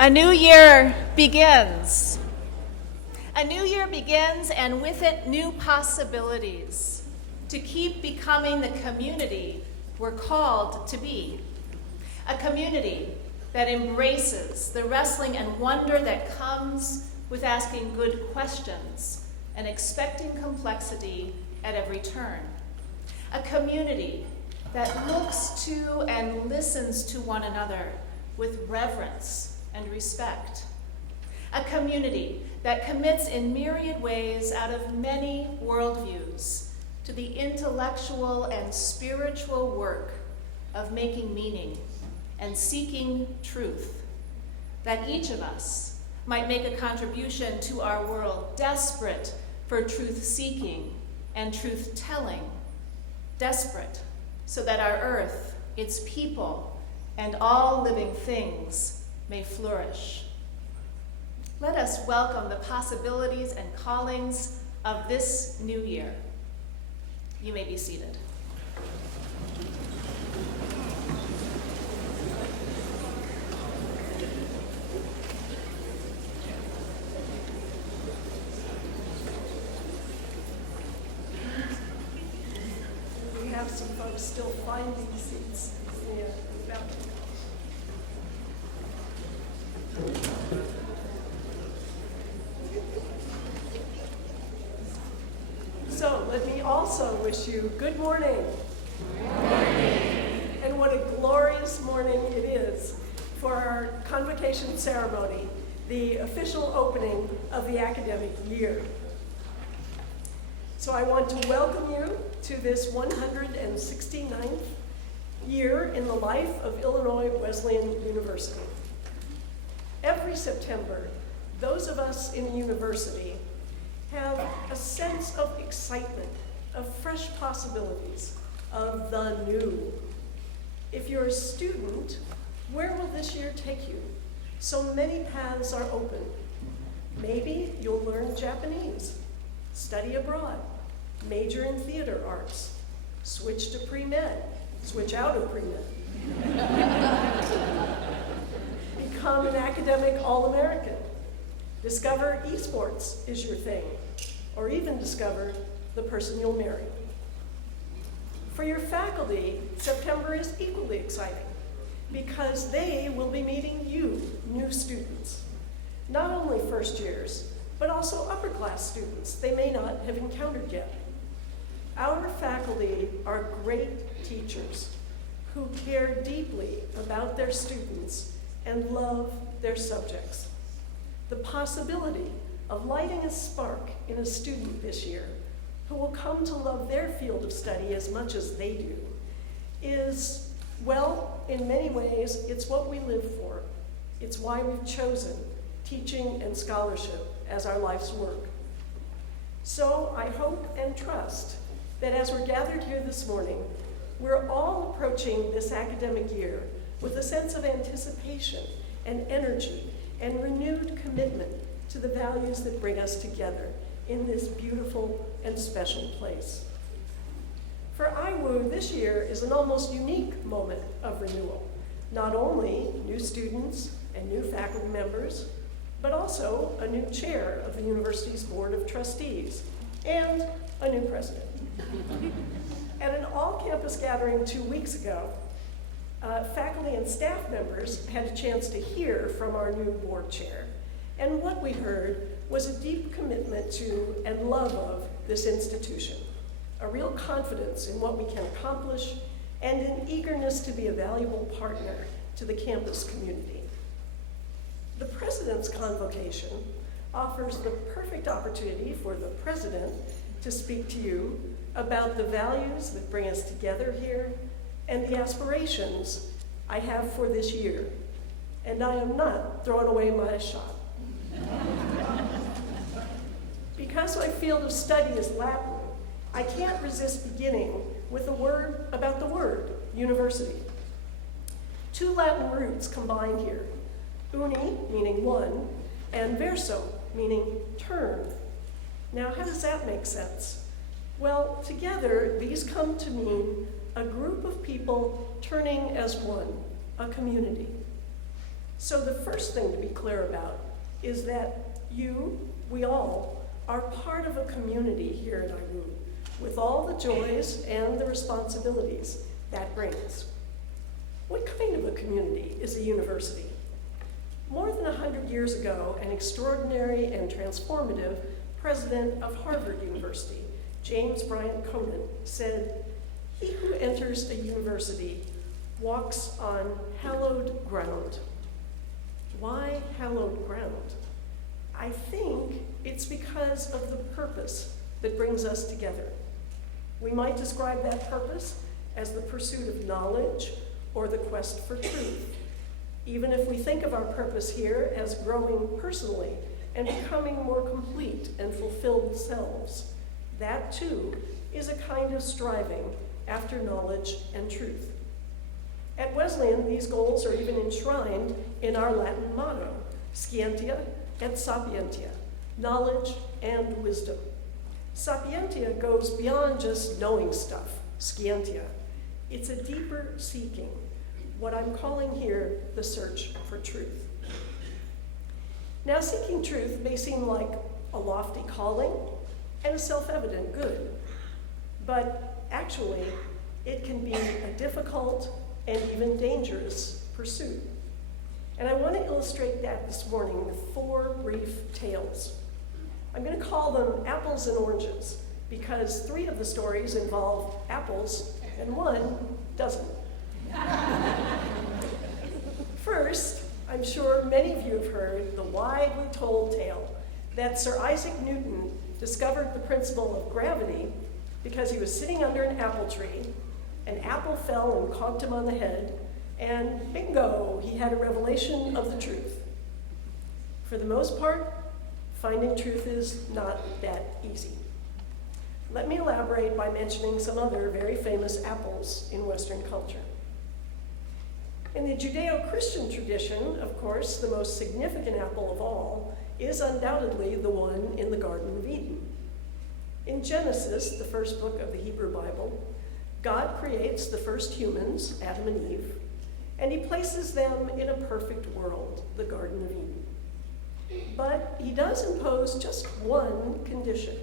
A new year begins. A new year begins, and with it, new possibilities to keep becoming the community we're called to be. A community that embraces the wrestling and wonder that comes with asking good questions and expecting complexity at every turn. A community that looks to and listens to one another with reverence and respect. A community that commits in myriad ways out of many worldviews to the intellectual and spiritual work of making meaning and seeking truth, that each of us might make a contribution to our world desperate for truth-seeking and truth-telling, desperate so that our earth, its people, and all living things may flourish. Let us welcome the possibilities and callings of this new year. You may be seated. We have some folks still finding seats. Yeah, So let me also wish you good morning. Good morning. And what a glorious morning it is for our Convocation ceremony, the official opening of the academic year. So I want to welcome you to this 169th year in the life of Illinois Wesleyan University. Every September, those of us in the university have a sense of excitement, of fresh possibilities, of the new. If you're a student, where will this year take you? So many paths are open. Maybe you'll learn Japanese, study abroad, major in theater arts, switch to pre-med, switch out of pre-med, become an academic All-American, discover esports is your thing, or even discover the person you'll marry. For your faculty, September is equally exciting because they will be meeting you, new students. Not only first years, but also upper class students they may not have encountered yet. Our faculty are great teachers who care deeply about their students and love their subjects. The possibility of lighting a spark in a student this year who will come to love their field of study as much as they do is, well, in many ways, it's what we live for. It's why we've chosen teaching and scholarship as our life's work. So I hope and trust that as we're gathered here this morning, we're all approaching this academic year with a sense of anticipation and energy and renewed commitment to the values that bring us together in this beautiful and special place. For IWU, this year is an almost unique moment of renewal. Not only new students and new faculty members, but also a new chair of the university's Board of Trustees and a new president. At an all-campus gathering 2 weeks ago, faculty and staff members had a chance to hear from our new board chair. And what we heard was a deep commitment to and love of this institution, a real confidence in what we can accomplish, and an eagerness to be a valuable partner to the campus community. The President's Convocation offers the perfect opportunity for the President to speak to you about the values that bring us together here and the aspirations I have for this year. And I am not throwing away my shot. Because my field of study is Latin, I can't resist beginning with a word about the word university. Two Latin roots combine here, uni, meaning one, and verso, meaning turn. Now, how does that make sense? Well, together, these come to mean a group of people turning as one, a community. So the first thing to be clear about is that we all, are part of a community here at IRU, with all the joys and the responsibilities that brings. What kind of a community is a university? More than 100 years ago, an extraordinary and transformative president of Harvard University, James Bryant Conant, said, "He who enters a university walks on hallowed ground." Why hallowed ground? I think it's because of the purpose that brings us together. We might describe that purpose as the pursuit of knowledge or the quest for truth, even if we think of our purpose here as growing personally and becoming more complete and fulfilled selves. That too is a kind of striving after knowledge and truth. At Wesleyan, these goals are even enshrined in our Latin motto, Scientia et Sapientia, knowledge and wisdom. Sapientia goes beyond just knowing stuff, Scientia. It's a deeper seeking, what I'm calling here the search for truth. Now, seeking truth may seem like a lofty calling and a self-evident good, but actually, it can be a difficult and even dangerous pursuit. And I want to illustrate that this morning with 4 brief tales. I'm going to call them apples and oranges because 3 of the stories involve apples and 1 doesn't. First, I'm sure many of you have heard the widely told tale that Sir Isaac Newton discovered the principle of gravity because he was sitting under an apple tree, an apple fell and conked him on the head, and bingo, he had a revelation of the truth. For the most part, finding truth is not that easy. Let me elaborate by mentioning some other very famous apples in Western culture. In the Judeo-Christian tradition, of course, the most significant apple of all is undoubtedly the one in the Garden of Eden. In Genesis, the first book of the Hebrew Bible, God creates the first humans, Adam and Eve, and he places them in a perfect world, the Garden of Eden. But he does impose just one condition.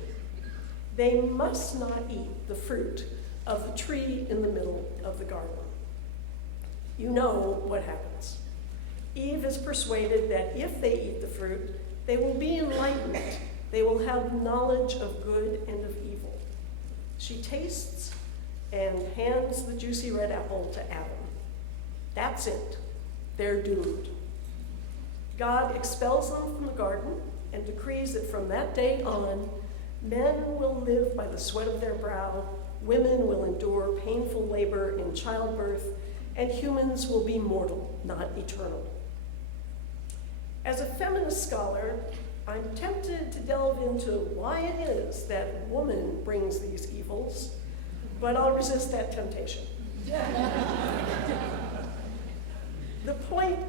They must not eat the fruit of the tree in the middle of the garden. You know what happens. Eve is persuaded that if they eat the fruit, they will be enlightened. They will have knowledge of good and of evil. She tastes and hands the juicy red apple to Adam. That's it. They're doomed. God expels them from the garden and decrees that from that day on, men will live by the sweat of their brow, women will endure painful labor in childbirth, and humans will be mortal, not eternal. As a feminist scholar, I'm tempted to delve into why it is that woman brings these evils, but I'll resist that temptation. The point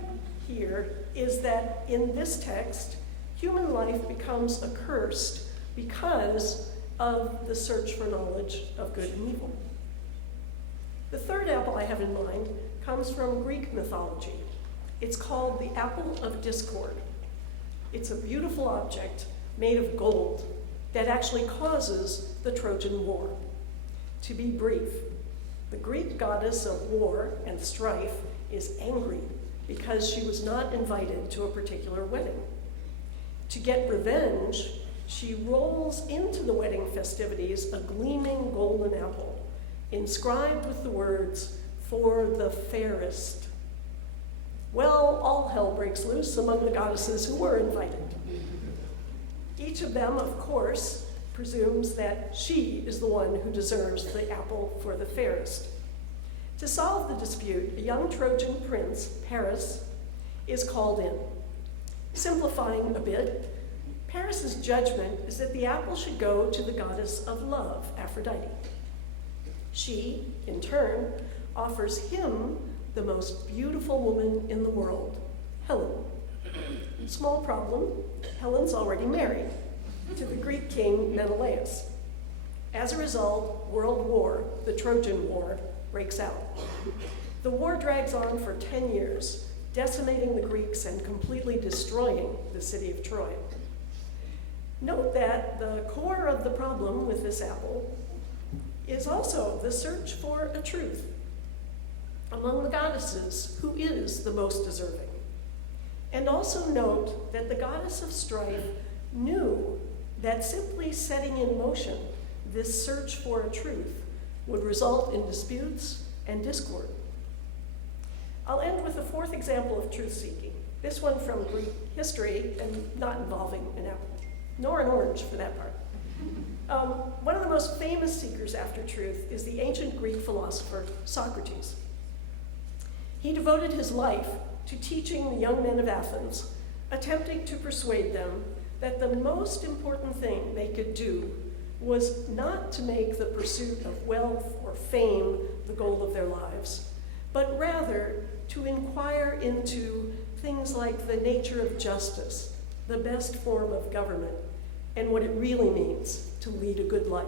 here is that in this text, human life becomes accursed because of the search for knowledge of good and evil. The third apple I have in mind comes from Greek mythology. It's called the apple of discord. It's a beautiful object made of gold that actually causes the Trojan War. To be brief, the Greek goddess of war and strife is angry because she was not invited to a particular wedding. To get revenge, she rolls into the wedding festivities a gleaming golden apple, inscribed with the words, "For the fairest." Well, all hell breaks loose among the goddesses who were invited. Each of them, of course, presumes that she is the one who deserves the apple for the fairest. To solve the dispute, a young Trojan prince, Paris, is called in. Simplifying a bit, Paris's judgment is that the apple should go to the goddess of love, Aphrodite. She, in turn, offers him the most beautiful woman in the world, Helen. Small problem, Helen's already married to the Greek king Menelaus. As a result, world war, the Trojan War, breaks out. The war drags on for 10 years, decimating the Greeks and completely destroying the city of Troy. Note that the core of the problem with this apple is also the search for a truth. Among the goddesses, who is the most deserving? And also note that the goddess of strife knew that simply setting in motion this search for a truth would result in disputes and discord. I'll end with a fourth example of truth-seeking, this one from Greek history and not involving an apple, nor an orange for that part. One of the most famous seekers after truth is the ancient Greek philosopher Socrates. He devoted his life to teaching the young men of Athens, attempting to persuade them that the most important thing they could do was not to make the pursuit of wealth or fame the goal of their lives, but rather to inquire into things like the nature of justice, the best form of government, and what it really means to lead a good life.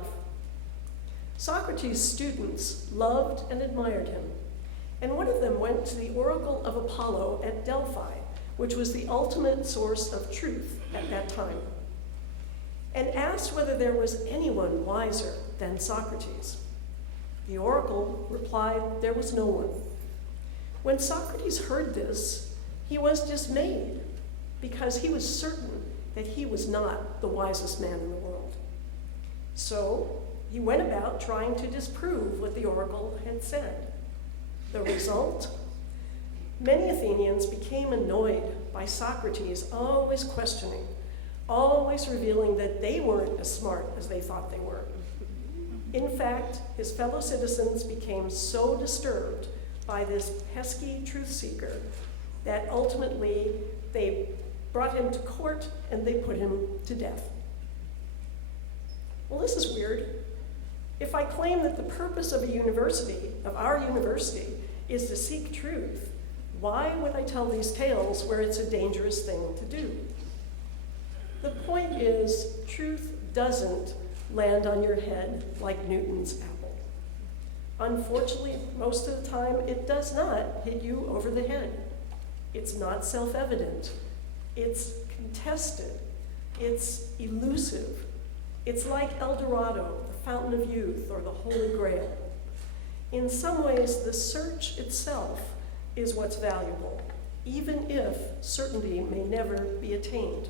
Socrates' students loved and admired him, and one of them went to the oracle of Apollo at Delphi, which was the ultimate source of truth at that time, and asked whether there was anyone wiser than Socrates. The oracle replied there was no one. When Socrates heard this, he was dismayed because he was certain that he was not the wisest man in the world. So he went about trying to disprove what the oracle had said. The result? Many Athenians became annoyed by Socrates always questioning, always revealing that they weren't as smart as they thought they were. In fact, his fellow citizens became so disturbed by this pesky truth seeker that ultimately they brought him to court and they put him to death. Well, this is weird. If I claim that the purpose of our university, is to seek truth, why would I tell these tales where it's a dangerous thing to do? The point is, truth doesn't land on your head like Newton's apple. Unfortunately, most of the time, it does not hit you over the head. It's not self-evident. It's contested. It's elusive. It's like El Dorado, the fountain of youth, or the Holy Grail. In some ways, the search itself is what's valuable, even if certainty may never be attained.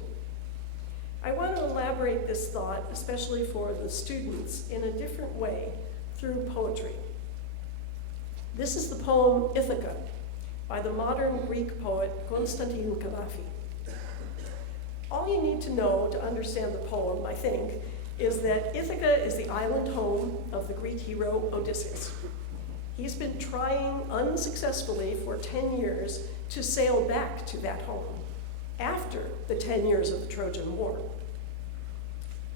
I want to elaborate this thought, especially for the students, in a different way through poetry. This is the poem Ithaca by the modern Greek poet Constantine Calafi. All you need to know to understand the poem, I think, is that Ithaca is the island home of the Greek hero Odysseus. He's been trying unsuccessfully for 10 years to sail back to that home after the 10 years of the Trojan War.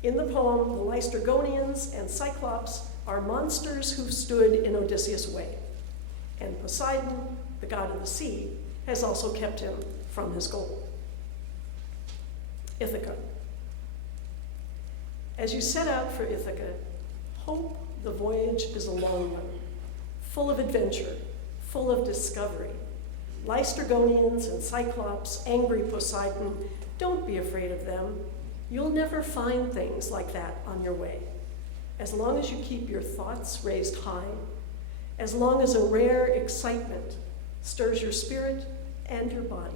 In the poem, the Laestrygonians and Cyclops are monsters who stood in Odysseus' way, and Poseidon, the god of the sea, has also kept him from his goal. Ithaca. As you set out for Ithaca, hope the voyage is a long one, full of adventure, full of discovery. Laestrygonians and Cyclops, angry Poseidon, don't be afraid of them. You'll never find things like that on your way. As long as you keep your thoughts raised high, as long as a rare excitement stirs your spirit and your body.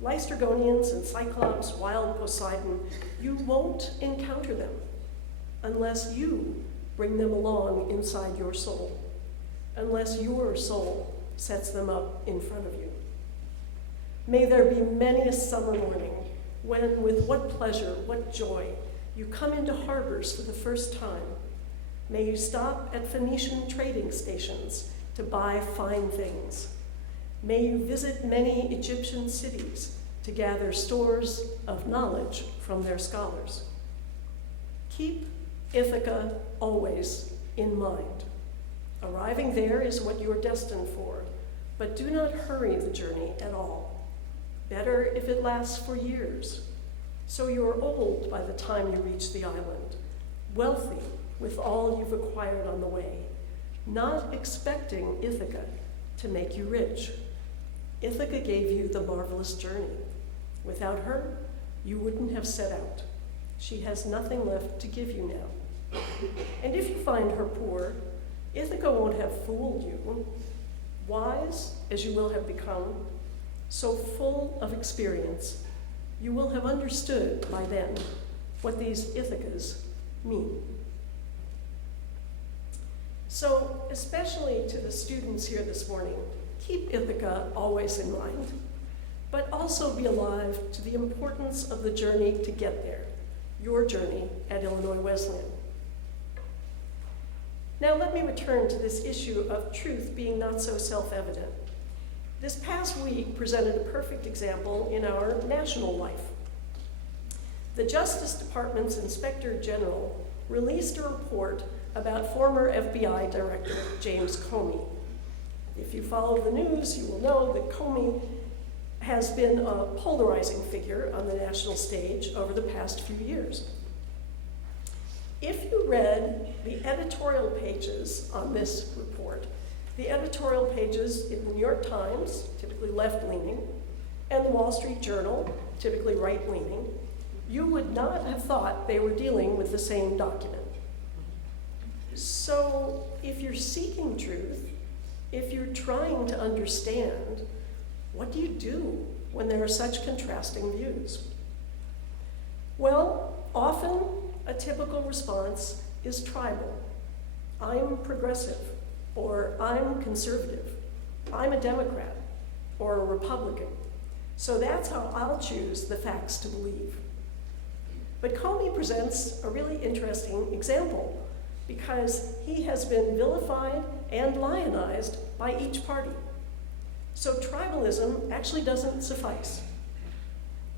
Laestrygonians and Cyclops, wild Poseidon, you won't encounter them unless you bring them along inside your soul, unless your soul sets them up in front of you. May there be many a summer morning when, with what pleasure, what joy, you come into harbors for the first time. May you stop at Phoenician trading stations to buy fine things. May you visit many Egyptian cities to gather stores of knowledge from their scholars. Keep Ithaca always in mind. Arriving there is what you are destined for, but do not hurry the journey at all. Better if it lasts for years, so you are old by the time you reach the island, wealthy with all you've acquired on the way, not expecting Ithaca to make you rich. Ithaca gave you the marvelous journey. Without her, you wouldn't have set out. She has nothing left to give you now. And if you find her poor, Ithaca won't have fooled you. Wise as you will have become, so full of experience, you will have understood by then what these Ithacas mean. So, especially to the students here this morning, keep Ithaca always in mind, but also be alive to the importance of the journey to get there, your journey at Illinois Wesleyan. Now let me return to this issue of truth being not so self-evident. This past week presented a perfect example in our national life. The Justice Department's Inspector General released a report about former FBI Director James Comey. If you follow the news, you will know that Comey has been a polarizing figure on the national stage over the past few years. If you read the editorial pages on this report, the editorial pages in the New York Times, typically left-leaning, and the Wall Street Journal, typically right-leaning, you would not have thought they were dealing with the same document. So if you're seeking truth, if you're trying to understand, what do you do when there are such contrasting views? Well, often a typical response is tribal. I'm progressive, or I'm conservative. I'm a Democrat, or a Republican. So that's how I'll choose the facts to believe. But Comey presents a really interesting example because he has been vilified and lionized by each party. So tribalism actually doesn't suffice.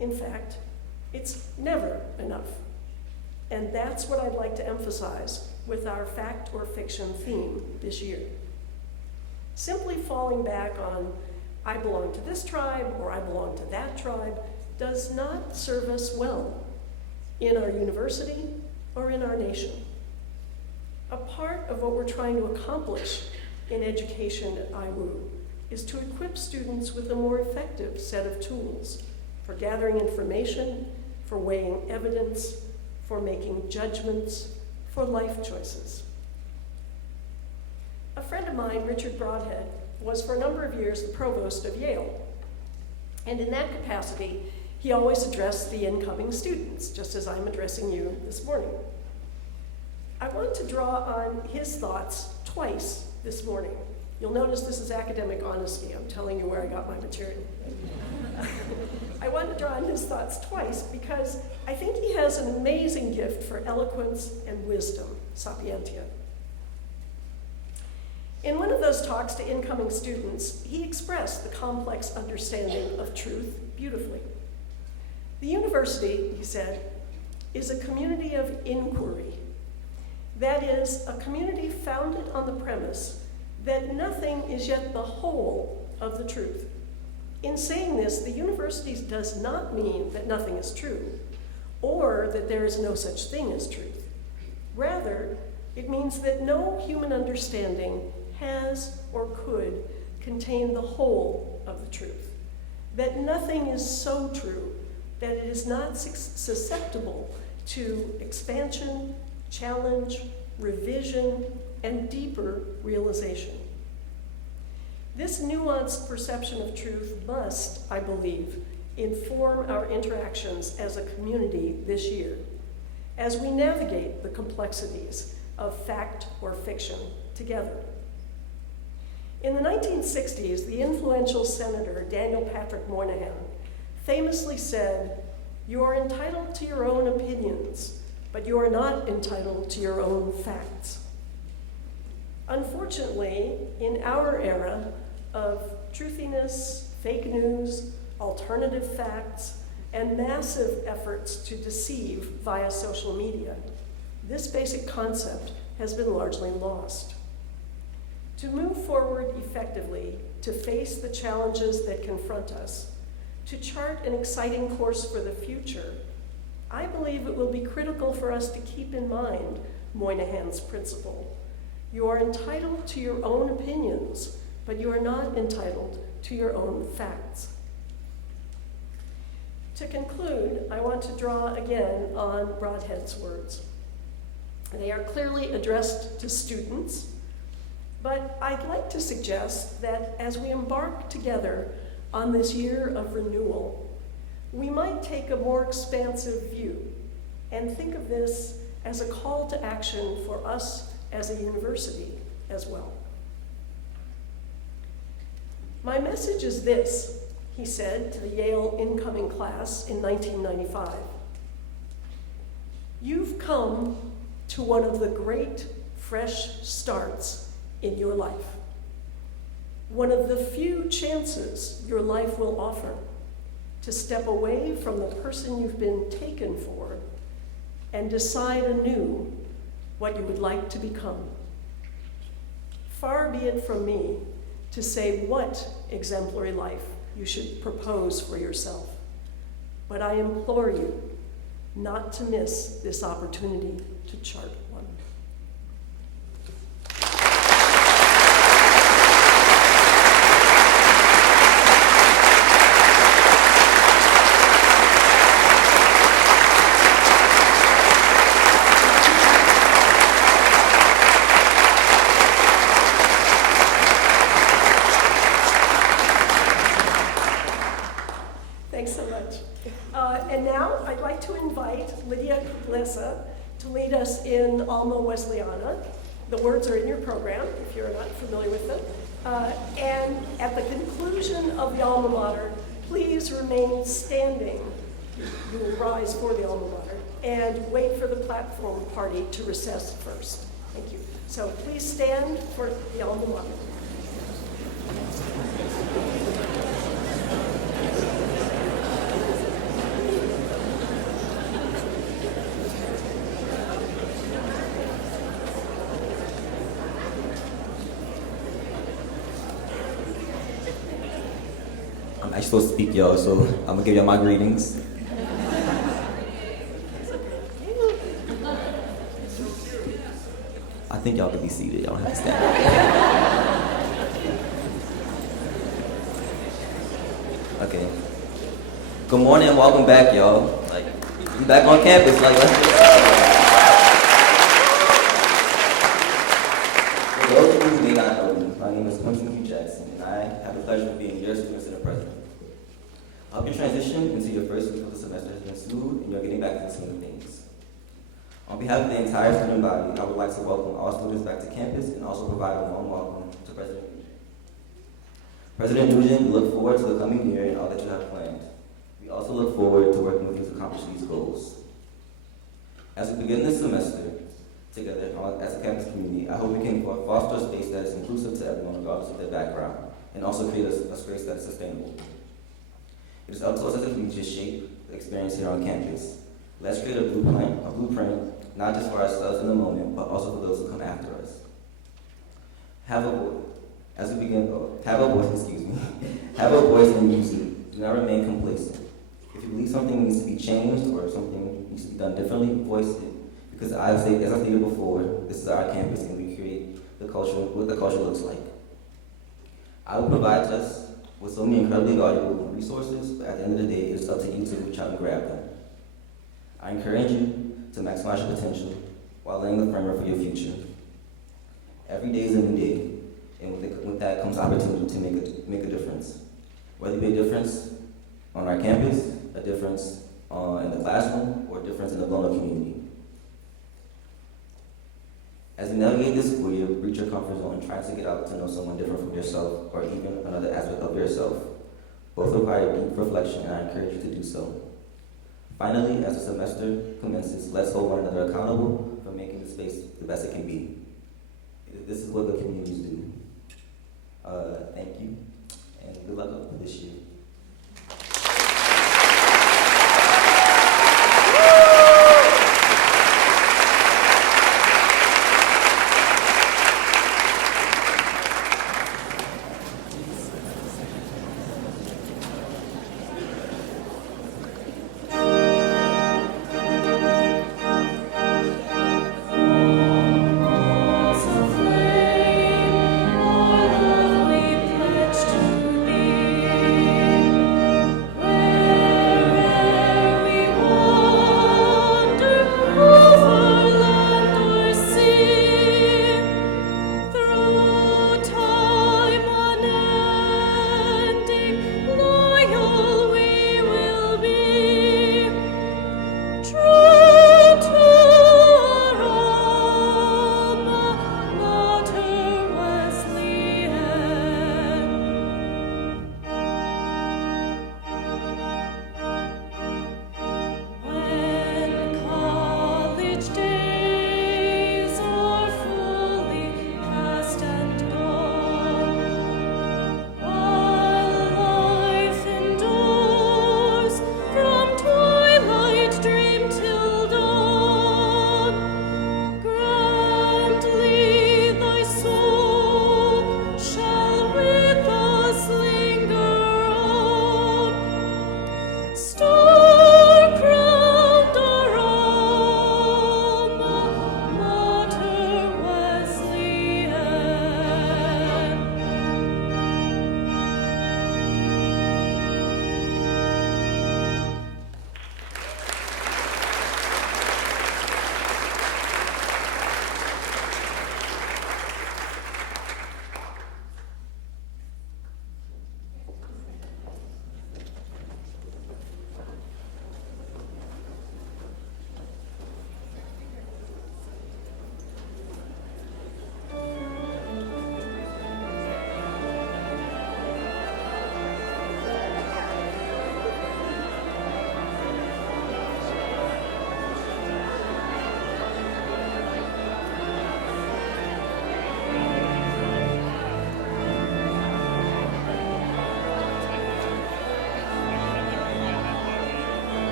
In fact, it's never enough. And that's what I'd like to emphasize with our fact or fiction theme this year. Simply falling back on, I belong to this tribe or I belong to that tribe, does not serve us well in our university or in our nation. A part of what we're trying to accomplish in education at IWU is to equip students with a more effective set of tools for gathering information, for weighing evidence, for making judgments, for life choices. A friend of mine, Richard Broadhead, was for a number of years the provost of Yale. And in that capacity, he always addressed the incoming students, just as I'm addressing you this morning. I want to draw on his thoughts twice this morning. You'll notice this is academic honesty. I'm telling you where I got my material. I want to draw on his thoughts twice because I think he has an amazing gift for eloquence and wisdom, sapientia. In one of those talks to incoming students, he expressed the complex understanding of truth beautifully. The university, he said, is a community of inquiry. That is, a community founded on the premise that nothing is yet the whole of the truth. In saying this, the university does not mean that nothing is true, or that there is no such thing as truth. Rather, it means that no human understanding has or could contain the whole of the truth. That nothing is so true that it is not susceptible to expansion, challenge, revision, and deeper realization. This nuanced perception of truth must, I believe, inform our interactions as a community this year, as we navigate the complexities of fact or fiction together. In the 1960s, the influential Senator Daniel Patrick Moynihan famously said, "You are entitled to your own opinions, but you are not entitled to your own facts." Unfortunately, in our era of truthiness, fake news, alternative facts, and massive efforts to deceive via social media, this basic concept has been largely lost. To move forward effectively, to face the challenges that confront us, to chart an exciting course for the future, I believe it will be critical for us to keep in mind Moynihan's principle. You are entitled to your own opinions, but you are not entitled to your own facts. To conclude, I want to draw again on Broadhead's words. They are clearly addressed to students, but I'd like to suggest that as we embark together on this year of renewal, we might take a more expansive view and think of this as a call to action for us as a university as well. My message is this, he said to the Yale incoming class in 1995. You've come to one of the great fresh starts in your life. One of the few chances your life will offer to step away from the person you've been taken for and decide anew what you would like to become. Far be it from me to say what exemplary life you should propose for yourself, but I implore you not to miss this opportunity to chart one. Thanks so much. And now I'd like to invite Lydia Kublesa to lead us in Alma Wesleyana. The words are in your program, if you're not familiar with them. And at the conclusion of the alma mater, please remain standing. You will rise for the alma mater and wait for the platform party to recess first. Thank you. So please stand for the alma mater. I'm actually supposed to speak, y'all, so I'm gonna give y'all my greetings. I think y'all can be seated. Y'all don't have to stand. Okay. Good morning and welcome back, y'all. Like, I'm back on campus. Like, let's get started. For those of you who may not know me, my name is Quentin Jackson, and I have the pleasure of being your student senate president. I hope your transition into your first week of the semester has been smooth and you're getting back to the swing of things. On behalf of the entire student body, I would like to welcome all students back to campus and also provide a warm welcome to President Nugent. President Nugent, we look forward to the coming year and all that you have planned. We also look forward to working with you to accomplish these goals. As we begin this semester together as a campus community, I hope we can foster a space that is inclusive to everyone regardless of their background and also create a space that is sustainable. It is up to us as a community to shape the experience here on campus. Let's create a blueprint, not just for ourselves in the moment, but also for those who come after us. Have a voice and use it. Do not remain complacent. If you believe something needs to be changed or something needs to be done differently, voice it. Because as I stated before, this is our campus and we create the culture, what the culture looks like. I will provide us with so many incredibly valuable resources, but at the end of the day, it's up to you to reach out and grab them. I encourage you to maximize your potential while laying the framework for your future. Every day is a new day, and with that comes opportunity to make a difference. Whether it be a difference on our campus, a difference in the classroom, or a difference in the Blown Up community. As you navigate this school year, reach your comfort zone, try to get out to know someone different from yourself, or even another aspect of yourself. Both require deep reflection, and I encourage you to do so. Finally, as the semester commences, let's hold one another accountable for making the space the best it can be. This is what the communities do. Thank you, and good luck this year.